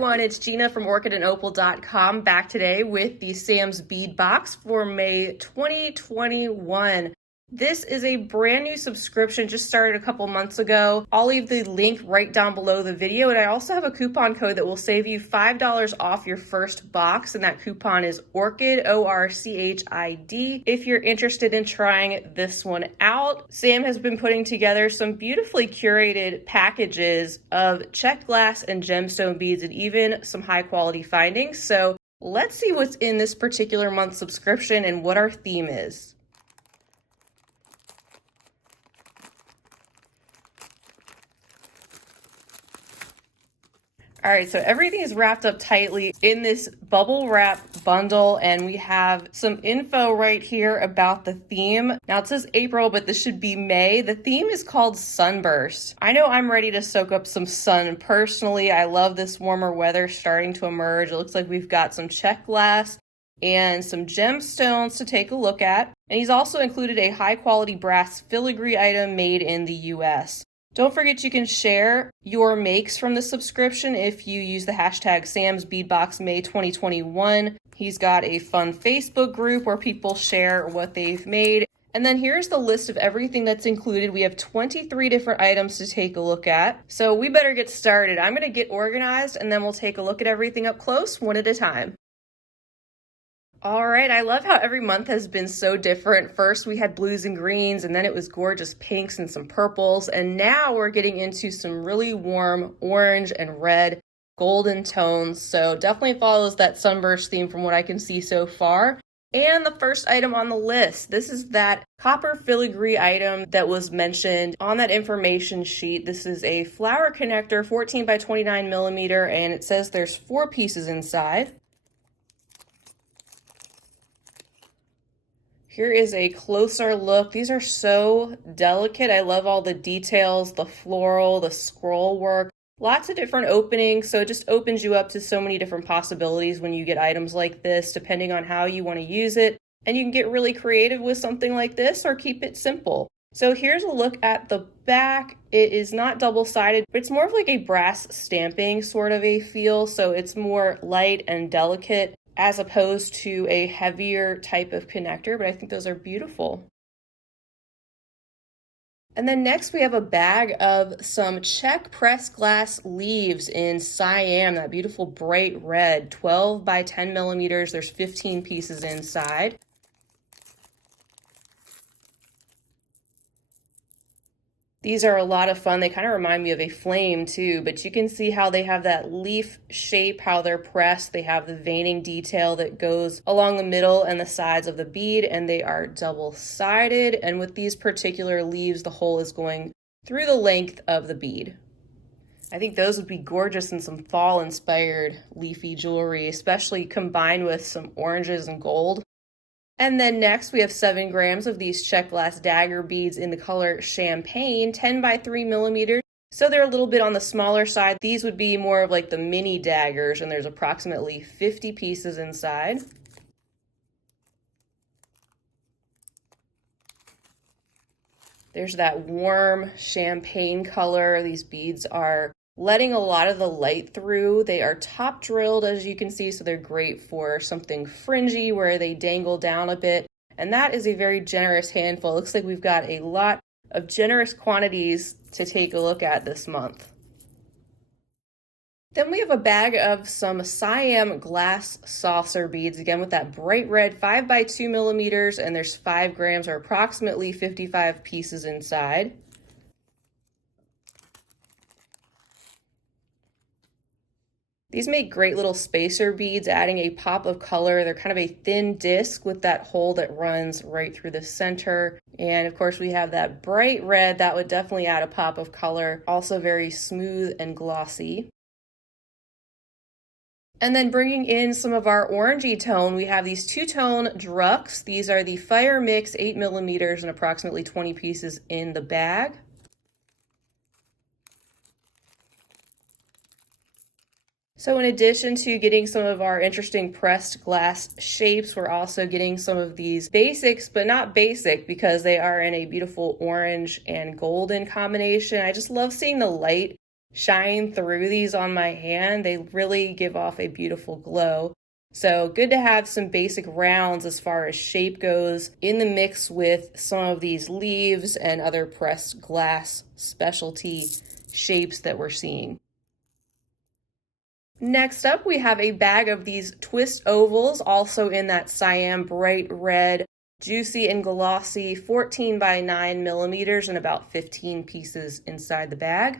everyone, it's Gina from orchidandopal.com back today with the Siam's bead box for May 2021. This is a brand new subscription, just started a couple months ago. I'll leave the link right down below the video, and I also have a coupon code that will save you $5 off your first box, and that coupon is ORCHID, ORCHID, if you're interested in trying this one out. Sam has been putting together some beautifully curated packages of checked glass and gemstone beads and even some high quality findings. So let's see what's in this particular month's subscription and what our theme is. All right, so everything is wrapped up tightly in this bubble wrap bundle, and we have some info right here about the theme. Now it says April, but this should be May. The theme is called Sunburst. I know I'm ready to soak up some sun personally. I love this warmer weather starting to emerge. It looks like we've got some check glass and some gemstones to take a look at. And he's also included a high quality brass filigree item made in the US. Don't forget you can share your makes from the subscription if you use the hashtag Sam's Beadbox May 2021. He's got a fun Facebook group where people share what they've made. And then here's the list of everything that's included. We have 23 different items to take a look at. So we better get started. I'm going to get organized and then we'll take a look at everything up close, one at a time. All right, I love how every month has been so different. First we had blues and greens, and then it was gorgeous pinks and some purples, and now we're getting into some really warm orange and red golden tones. So definitely follows that sunburst theme from what I can see so far. And the first item on the list, this is that copper filigree item that was mentioned on that information sheet. This is a flower connector, 14 by 29 millimeter, and it says there's 4 pieces inside. Here is a closer look. These are so delicate. I love all the details, the floral, the scroll work, lots of different openings. So it just opens you up to so many different possibilities when you get items like this, depending on how you want to use it. And you can get really creative with something like this or keep it simple. So here's a look at the back. It is not double-sided, but it's more of like a brass stamping sort of a feel. So it's more light and delicate, as opposed to a heavier type of connector, but I think those are beautiful. And then next we have a bag of some Czech pressed glass leaves in Siam, that beautiful bright red, 12 by 10 millimeters. There's 15 pieces inside. These are a lot of fun. They kind of remind me of a flame too, but you can see how they have that leaf shape, how they're pressed. They have the veining detail that goes along the middle and the sides of the bead, and they are double-sided. And with these particular leaves, the hole is going through the length of the bead. I think those would be gorgeous in some fall-inspired leafy jewelry, especially combined with some oranges and gold. And then next we have 7 grams of these Czech glass dagger beads in the color Champagne, 10 by 3 millimeters. So they're a little bit on the smaller side. These would be more of like the mini daggers, and there's approximately 50 pieces inside. There's that warm champagne color. These beads are letting a lot of the light through. They are top drilled, as you can see, so they're great for something fringy where they dangle down a bit. And that is a very generous handful. It looks like we've got a lot of generous quantities to take a look at this month. Then we have a bag of some Siam glass saucer beads, again with that bright red 5 by 2 millimeters, and there's 5 grams or approximately 55 pieces inside. These make great little spacer beads, adding a pop of color. They're kind of a thin disc with that hole that runs right through the center. And of course we have that bright red that would definitely add a pop of color. Also very smooth and glossy. And then bringing in some of our orangey tone, we have these 2-tone drucks. These are the Fire Mix 8 millimeters and approximately 20 pieces in the bag. So in addition to getting some of our interesting pressed glass shapes, we're also getting some of these basics, but not basic because they are in a beautiful orange and golden combination. I just love seeing the light shine through these on my hand. They really give off a beautiful glow. So good to have some basic rounds as far as shape goes in the mix with some of these leaves and other pressed glass specialty shapes that we're seeing. Next up, we have a bag of these twist ovals, also in that Siam bright red, juicy and glossy, 14 by 9 millimeters and about 15 pieces inside the bag.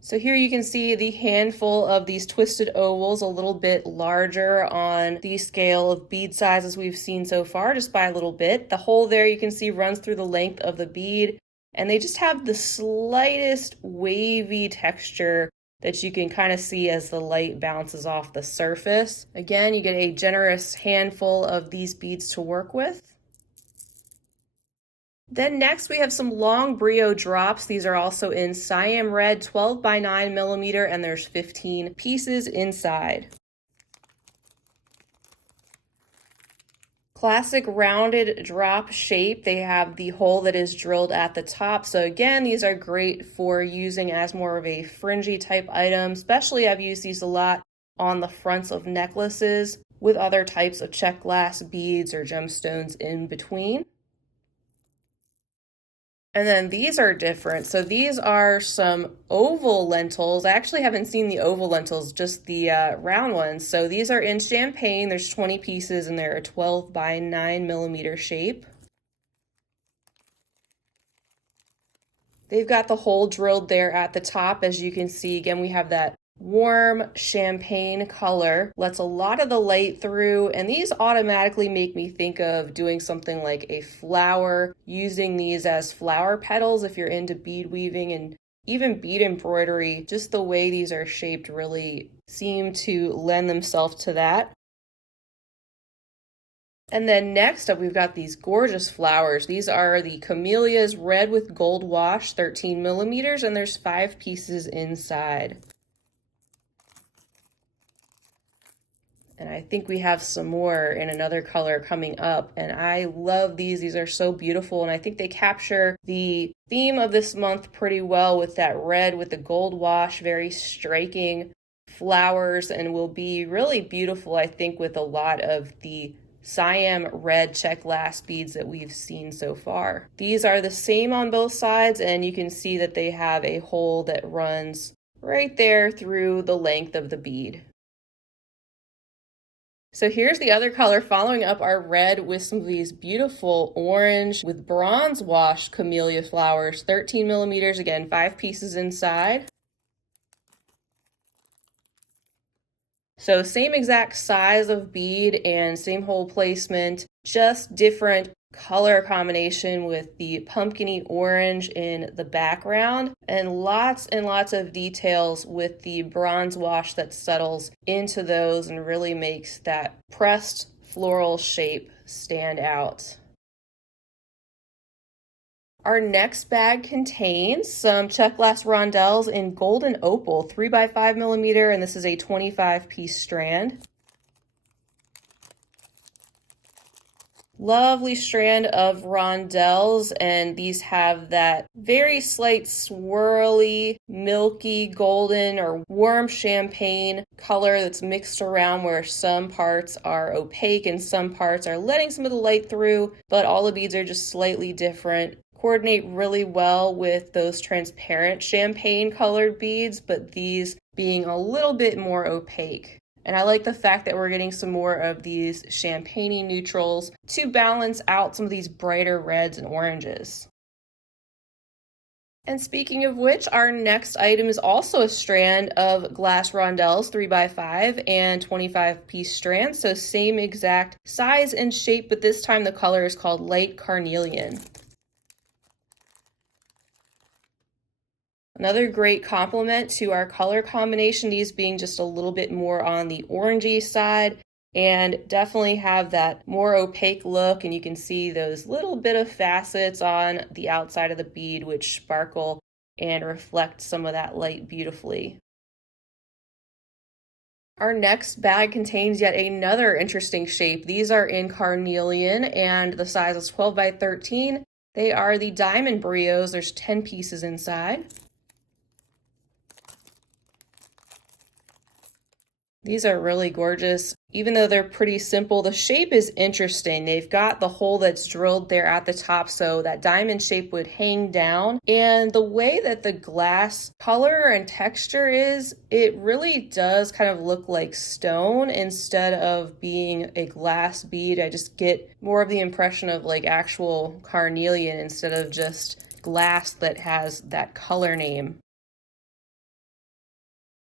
So here you can see the handful of these twisted ovals, a little bit larger on the scale of bead sizes we've seen so far, just by a little bit. The hole there you can see runs through the length of the bead, and they just have the slightest wavy texture that you can kind of see as the light bounces off the surface. Again, you get a generous handful of these beads to work with. Then next we have some long Brio drops. These are also in Siam red, 12 by 9 millimeter, and there's 15 pieces inside. Classic rounded drop shape. They have the hole that is drilled at the top. So again, these are great for using as more of a fringy type item. Especially I've used these a lot on the fronts of necklaces with other types of Czech glass beads or gemstones in between. And then these are different. So these are some oval lentils. I actually haven't seen the oval lentils, just the round ones. So these are in champagne. There's 20 pieces and they're a 12 by 9 millimeter shape. They've got the hole drilled there at the top. As you can see, again, we have that warm champagne color, lets a lot of the light through, and these automatically make me think of doing something like a flower, using these as flower petals if you're into bead weaving and even bead embroidery. Just the way these are shaped really seem to lend themselves to that. And then next up, we've got these gorgeous flowers. These are the Camellias red with gold wash, 13 millimeters, and there's 5 pieces inside. And I think we have some more in another color coming up. And I love these. These are so beautiful. And I think they capture the theme of this month pretty well with that red with the gold wash, very striking flowers, and will be really beautiful, I think, with a lot of the Siam red Czech glass beads that we've seen so far. These are the same on both sides, and you can see that they have a hole that runs right there through the length of the bead. So here's the other color following up our red with some of these beautiful orange with bronze washed camellia flowers, 13 millimeters, again, 5 pieces inside. So same exact size of bead and same hole placement, just different color combination with the pumpkiny orange in the background, and lots of details with the bronze wash that settles into those and really makes that pressed floral shape stand out. Our next bag contains some Czech glass rondels in golden opal, 3 by 5 millimeter, and this is a 25 piece strand. Lovely strand of rondels, and these have that very slight swirly, milky, golden or warm champagne color that's mixed around, where some parts are opaque and some parts are letting some of the light through, but all the beads are just slightly different. Coordinate really well with those transparent champagne colored beads, but these being a little bit more opaque. And I like the fact that we're getting some more of these champagne-y neutrals to balance out some of these brighter reds and oranges. And speaking of which, our next item is also a strand of glass rondels, 3 by 5 and 25 piece strands. So same exact size and shape, but this time the color is called light carnelian. Another great complement to our color combination, these being just a little bit more on the orangey side and definitely have that more opaque look, and you can see those little bit of facets on the outside of the bead which sparkle and reflect some of that light beautifully. Our next bag contains yet another interesting shape. These are in carnelian and the size is 12 by 13. They are the diamond Brios. There's 10 pieces inside. These are really gorgeous. Even though they're pretty simple, the shape is interesting. They've got the hole that's drilled there at the top, so that diamond shape would hang down. And the way that the glass color and texture is, it really does kind of look like stone instead of being a glass bead. I just get more of the impression of like actual carnelian instead of just glass that has that color name.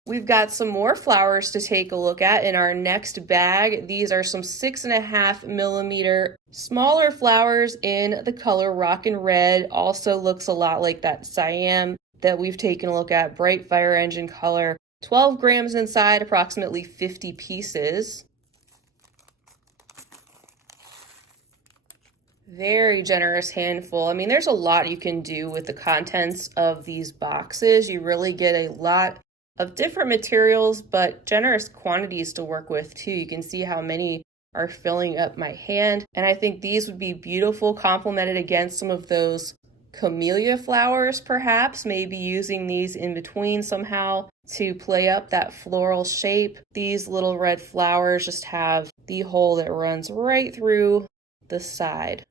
We've got some more flowers to take a look at in our next bag. These are some 6.5mm smaller flowers in the color Rockin' Red. Also looks a lot like that Siam that we've taken a look at, bright fire engine color. 12 grams inside, approximately 50 pieces. Very generous handful. I mean, there's a lot you can do with the contents of these boxes. You really get a lot of different materials, but generous quantities to work with too. You can see how many are filling up my hand. And I think these would be beautiful, complemented against some of those camellia flowers, perhaps, maybe using these in between somehow to play up that floral shape. These little red flowers just have the hole that runs right through the side.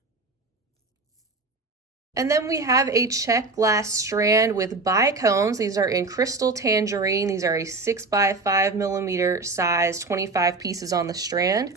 And then we have a Czech glass strand with bicones. These are in crystal tangerine. These are a 6x5mm size, 25 pieces on the strand.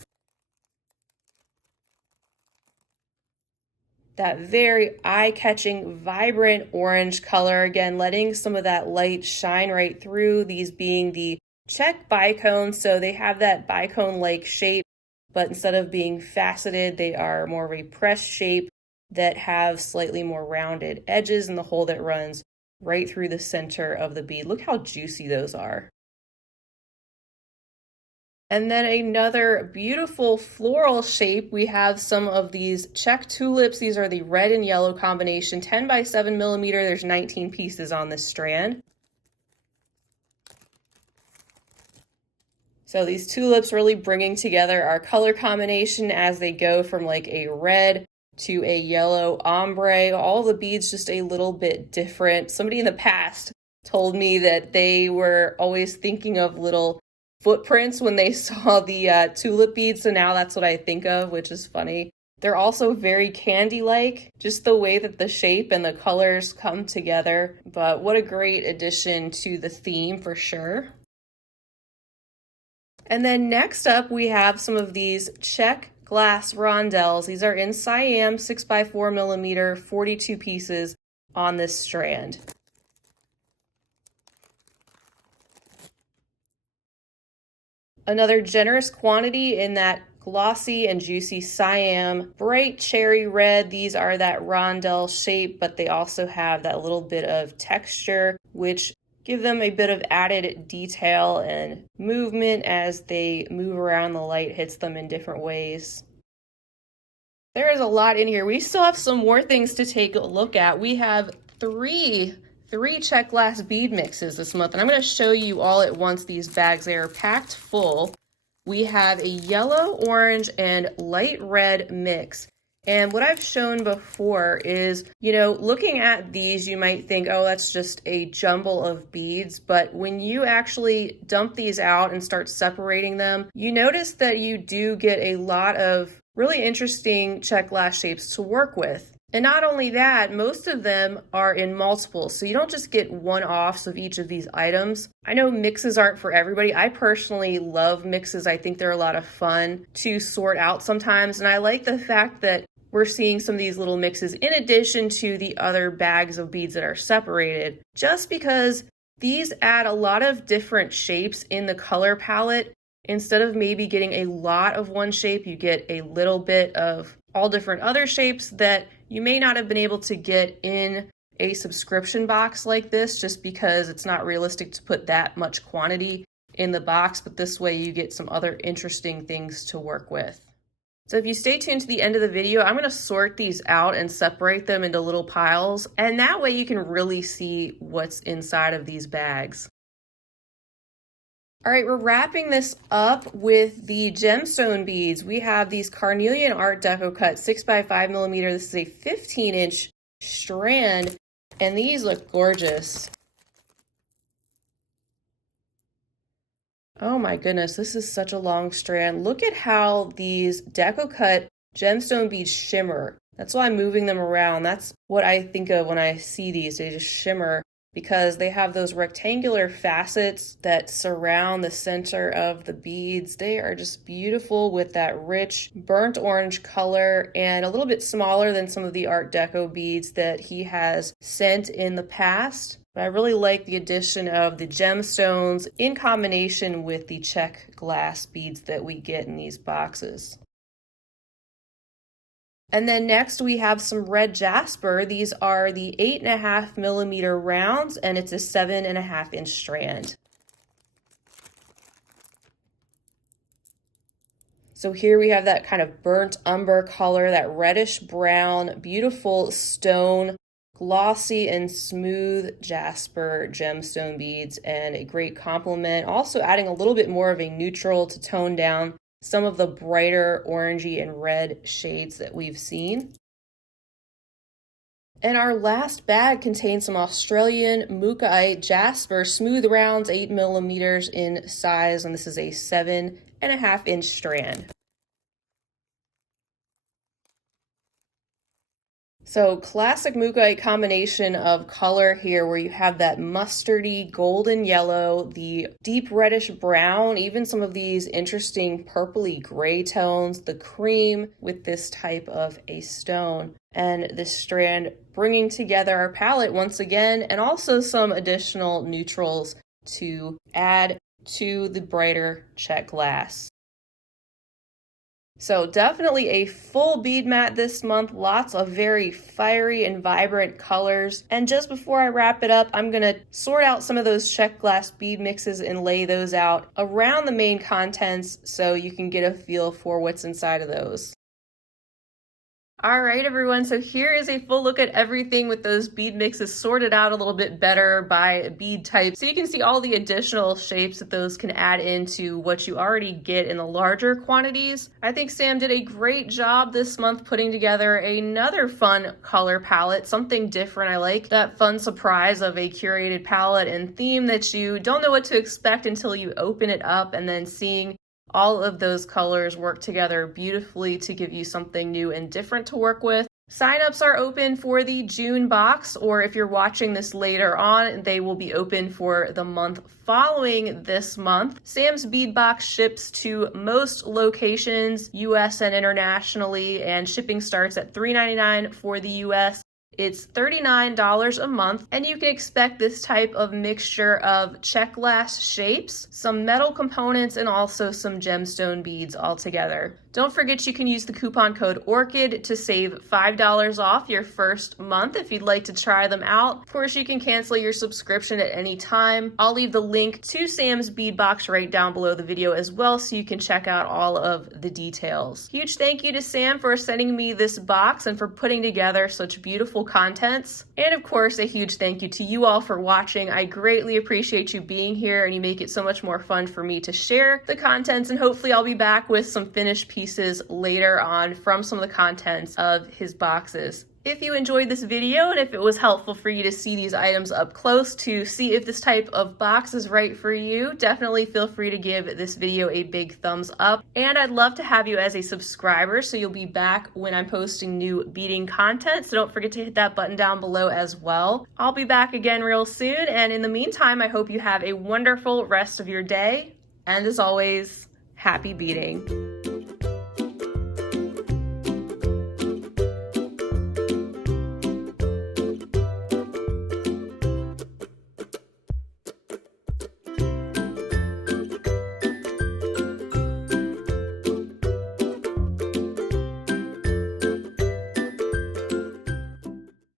That very eye-catching, vibrant orange color, again, letting some of that light shine right through, these being the Czech bicones. So they have that bicone-like shape, but instead of being faceted, they are more of a pressed shape that have slightly more rounded edges and the hole that runs right through the center of the bead. Look how juicy those are. And then another beautiful floral shape. We have some of these Czech Tulips. These are the red and yellow combination, 10x7mm. There's 19 pieces on this strand. So these tulips really bringing together our color combination as they go from like a red to a yellow ombre. All the beads just a little bit different. Somebody in the past told me that they were always thinking of little footprints when they saw the tulip beads, so now that's what I think of, which is funny. They're also very candy-like, just the way that the shape and the colors come together. But what a great addition to the theme for sure. And then next up, we have some of these Czech glass rondels. These are in Siam, 6x4mm, 42 pieces on this strand. Another generous quantity in that glossy and juicy Siam, bright cherry red. These are that rondel shape, but they also have that little bit of texture, which give them a bit of added detail and movement as they move around. The light hits them in different ways. There is a lot in here. We still have some more things to take a look at. We have three Czech glass bead mixes this month, and I'm going to show you all at once these bags. They are packed full. We have a yellow, orange, and light red mix. And what I've shown before is, looking at these, you might think, oh, that's just a jumble of beads. But when you actually dump these out and start separating them, you notice that you do get a lot of really interesting Czech glass shapes to work with. And not only that, most of them are in multiples, so you don't just get one-offs of each of these items. I know mixes aren't for everybody. I personally love mixes. I think they're a lot of fun to sort out sometimes, and I like the fact that we're seeing some of these little mixes in addition to the other bags of beads that are separated, just because these add a lot of different shapes in the color palette. Instead of maybe getting a lot of one shape, you get a little bit of all different other shapes that you may not have been able to get in a subscription box like this, just because it's not realistic to put that much quantity in the box, but this way you get some other interesting things to work with. So if you stay tuned to the end of the video, I'm going to sort these out and separate them into little piles, and that way you can really see what's inside of these bags. All right, we're wrapping this up with the gemstone beads. We have these Carnelian Art Deco Cut 6x5mm. This is a 15-inch strand, and these look gorgeous. Oh my goodness, this is such a long strand. Look at how these Deco Cut gemstone beads shimmer. That's why I'm moving them around. That's what I think of when I see these. They just shimmer, because they have those rectangular facets that surround the center of the beads. They are just beautiful with that rich burnt orange color, and a little bit smaller than some of the Art Deco beads that he has sent in the past. But I really like the addition of the gemstones in combination with the Czech glass beads that we get in these boxes. And then next we have some red jasper. These are the 8.5mm rounds, and it's a 7.5-inch strand. So here we have that kind of burnt umber color, that reddish brown, beautiful stone, glossy and smooth jasper gemstone beads, and a great complement. Also adding a little bit more of a neutral to tone down some of the brighter orangey and red shades that we've seen. And our last bag contains some Australian Mukai Jasper smooth rounds, 8mm in size, and this is a 7.5-inch strand. So classic Mukai combination of color here, where you have that mustardy golden yellow, the deep reddish brown, even some of these interesting purpley gray tones, the cream with this type of a stone, and this strand bringing together our palette once again, and also some additional neutrals to add to the brighter Czech glass. So definitely a full bead mat this month, lots of very fiery and vibrant colors. And just before I wrap it up, I'm gonna sort out some of those Czech glass bead mixes and lay those out around the main contents so you can get a feel for what's inside of those. All right, everyone, so here is a full look at everything with those bead mixes sorted out a little bit better by bead type. So you can see all the additional shapes that those can add into what you already get in the larger quantities. I think Sam did a great job this month putting together another fun color palette, something different. I like that fun surprise of a curated palette and theme that you don't know what to expect until you open it up, and then seeing all of those colors work together beautifully to give you something new and different to work with. Sign-ups are open for the June box, or if you're watching this later on, they will be open for the month following this month. Sam's bead box ships to most locations, US and internationally, and shipping starts at $3.99 for the US. It's $39 a month, and you can expect this type of mixture of Czech glass shapes, some metal components, and also some gemstone beads all together. Don't forget you can use the coupon code ORCHID to save $5 off your first month if you'd like to try them out. Of course, you can cancel your subscription at any time. I'll leave the link to Sam's bead box right down below the video as well, so you can check out all of the details. Huge thank you to Sam for sending me this box and for putting together such beautiful contents. And of course, a huge thank you to you all for watching. I greatly appreciate you being here, and you make it so much more fun for me to share the contents, and hopefully I'll be back with some finished pieces later on from some of the contents of his boxes. If you enjoyed this video, and if it was helpful for you to see these items up close to see if this type of box is right for you, definitely feel free to give this video a big thumbs up. And I'd love to have you as a subscriber, so you'll be back when I'm posting new beading content. So don't forget to hit that button down below as well. I'll be back again real soon. And in the meantime, I hope you have a wonderful rest of your day. And as always, happy beading.